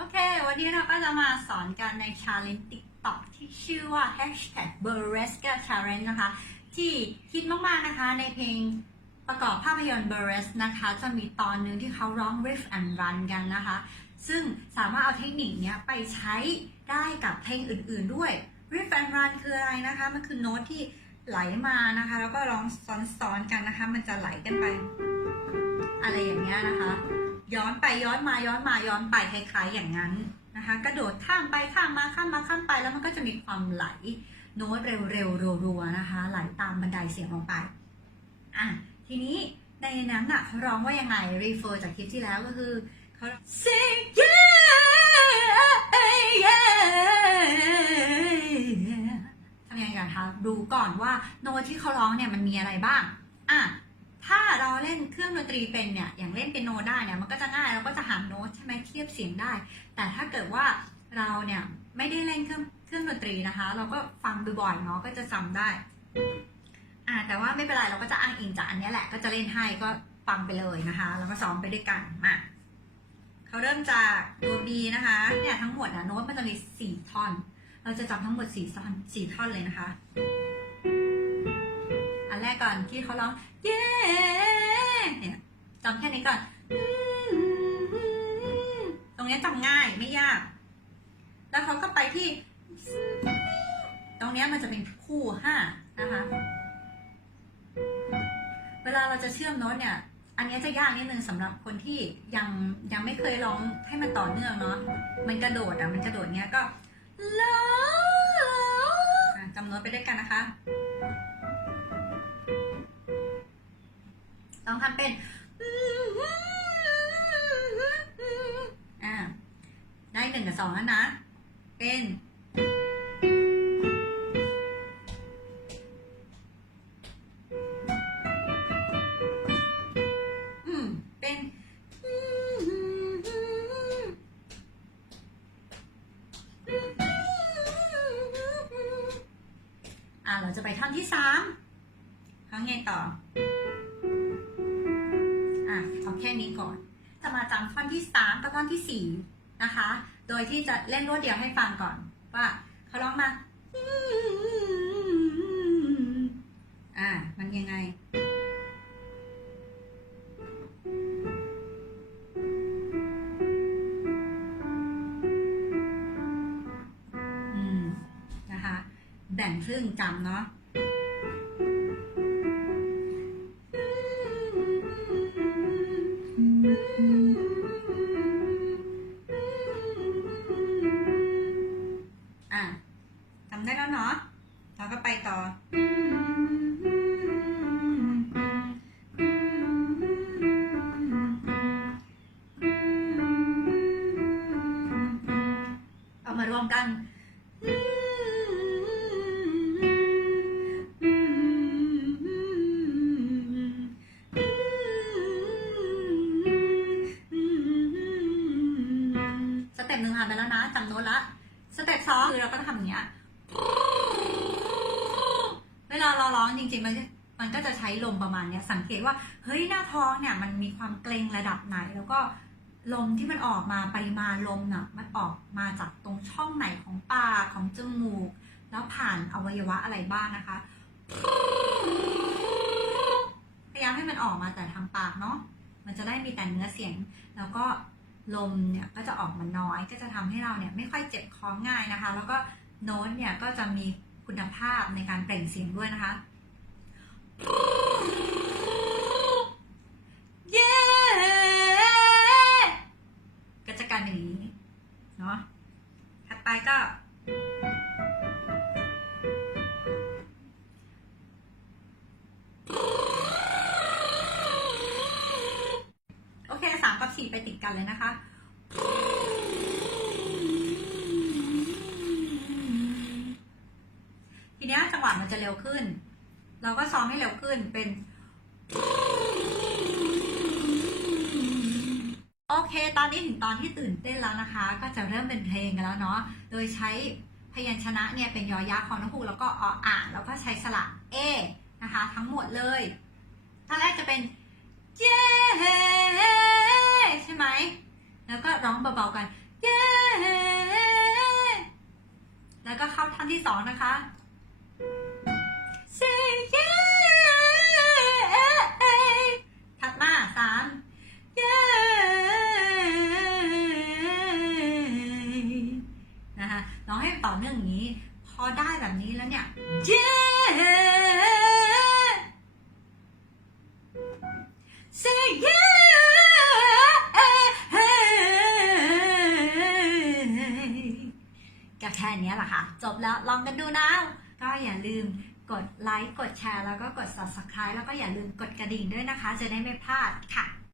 โอเค วันนี้เราก็จะมาสอนกันใน challenge TikTok ที่ชื่อว่า hashtag b u r r e s c a challenge นะคะ ที่ฮิตมากๆนะคะในเพลงประกอบภาพยนตร์ b u r r e s นะคะ จะมีตอนหนึ่งที่เขาร้อง riff and run กันนะคะ ซึ่งสามารถเอาเทคนิคนี้ไปใช้ได้กับเพลงอื่นๆด้วย riff and run คืออะไรนะคะ มันคือโน้ตที่ไหลมานะคะ แล้วก็ร้องซ้อนๆกันนะคะ มันจะไหลกันไป อะไรอย่างเงี้ยนะคะ ย้อนไปย้อนมาย้อนมาย้อนไปคล้ายๆอย่างนั้นนะคะ กระโดดข้ามไปข้ามมาข้ามมาข้ามไปแล้วมันก็จะมีความไหลโน้ตเร็วๆรัวๆนะคะ ไหลตามบันไดเสียงลงไปอะทีนี้ในนั้นอะเขาร้องว่ายังไง refer จากคลิปที่แล้วก็คือเขา sing yeah yeah ทำยังไงกันคะดูก่อนว่าโน้ตที่เขาร้องเนี่ยมันมีอะไรบ้างอะ เราเล่นเครื่องดนตรีเป็นเนี่ยอย่างเล่นเป็นโนได้เนี่ยมันก็จะง่ายเราก็จะหาโน้ตใช่ไหมเทียบเสียงได้ แต่ถ้าเกิดว่าเราเนี่ยไม่ได้เล่นเครื่องเครื่องดนตรีนะคะ เราก็ฟังบ่อยๆเนาะก็จะจำได้อ่าแต่ว่าไม่เป็นไรเราก็จะอ้างอิงจากอันนี้แหละ ก็จะเล่นให้ก็ฟังไปเลยนะคะแล้วก็ซ้อมไปด้วยกันมาเขาเริ่มจากตัว B นะคะเนี่ยทั้งหมดอะโน้ตมันจะมีสี่ท่อน เราจะจำทั้งหมดสี่ท่อนสี่ท่อนเลยนะคะ อันแรกก่อนที่เขาร้อง เย้เนี่ย จำแค่นี้ก่อน ตรงเนี้ยจำง่ายไม่ยาก แล้วเขาก็ไปที่ ตรงเนี้ยมันจะเป็นคู่ห้านะคะ เวลาเราจะเชื่อมโน้ตเนี่ย อันเนี้ยจะยากนิดนึงสำหรับคนที่ยังยังไม่เคยร้องให้มันต่อเนื่องเนาะ มันกระโดดอะ มันกระโดดเนี้ยก็ลาอะจำโน้ตไปด้วยกันนะคะต้องทำเป็น กับสองแล้วนะ เป็นอืมเป็นอ่าเราจะไปท่อนที่สามเขาไงต่อ อะเอาแค่นี้ก่อน จะมาจำท่อนที่สามกับท่อนที่สี่ นะคะ โดยที่จะเล่นรวดเดียวให้ฟังก่อน ว่าเขาร้องมาอ่า มันยังไง อืม นะคะ แบ่งครึ่งจำเนาะอะ เต็ปสองคือเราก็ทำเนี้ย เวลาเราร้องจริงๆมันจะมันก็จะใช้ลมประมาณเนี้ย สังเกตว่าเฮ้ยหน้าท้องเนี่ย มันมีความเกรงระดับไหน แล้วก็ลมที่มันออกมาปริมาณลมน่ะมันออกมาจากตรงช่องไหนของปากของจมูก แล้วผ่านอวัยวะอะไรบ้างนะคะ พยายามให้มันออกมาแต่ทางปากเนาะมันจะได้มีแต่เนื้อเสียงแล้วก็ ลมเนี่ยก็จะออกมาน้อยก็จะทำให้เราเนี่ยไม่ค่อยเจ็บคอง่ายนะคะ แล้วก็โน้ตเนี่ยก็จะมีคุณภาพในการเปล่งเสียงด้วยนะคะเย้ก็จะกายเป็นอย่างนี้เนาะถัดไปก็ ขี่ไปติดกันเลยนะคะ ทีนี้จังหวะมันจะเร็วขึ้น เราก็ซ้อมให้เร็วขึ้นเป็น โอเค ตอนนี้ถึงตอนที่ตื่นเต้นแล้วนะคะ ก็จะเริ่มเป็นเพลงกันแล้วเนาะ โดยใช้พยัญชนะเนี่ยเป็นยอยักษ์ของนกฮูกแล้วก็ออ่างแล้วก็ใช้สระเอนะคะ ทั้งหมดเลยท่อนแรกจะเป็นเย้ใช่ไหม แล้วก็ร้องเบาๆกัน เย้ แล้วก็เข้าท่อนที่สองนะคะ Say yeah ถัดมาสาม Yeah นะคะร้องให้ต่อเนื่องอย่างนี้ พอได้แบบนี้แล้วเนี่ย Yeah ก็แค่เนี้ยแหละค่ะ จบแล้วลองกันดูนะ ก็อย่าลืมกดไลค์กดแชร์แล้วก็กด subscribe แล้วก็อย่าลืมกดกระดิ่งด้วยนะคะ จะได้ไม่พลาดค่ะ